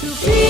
to be.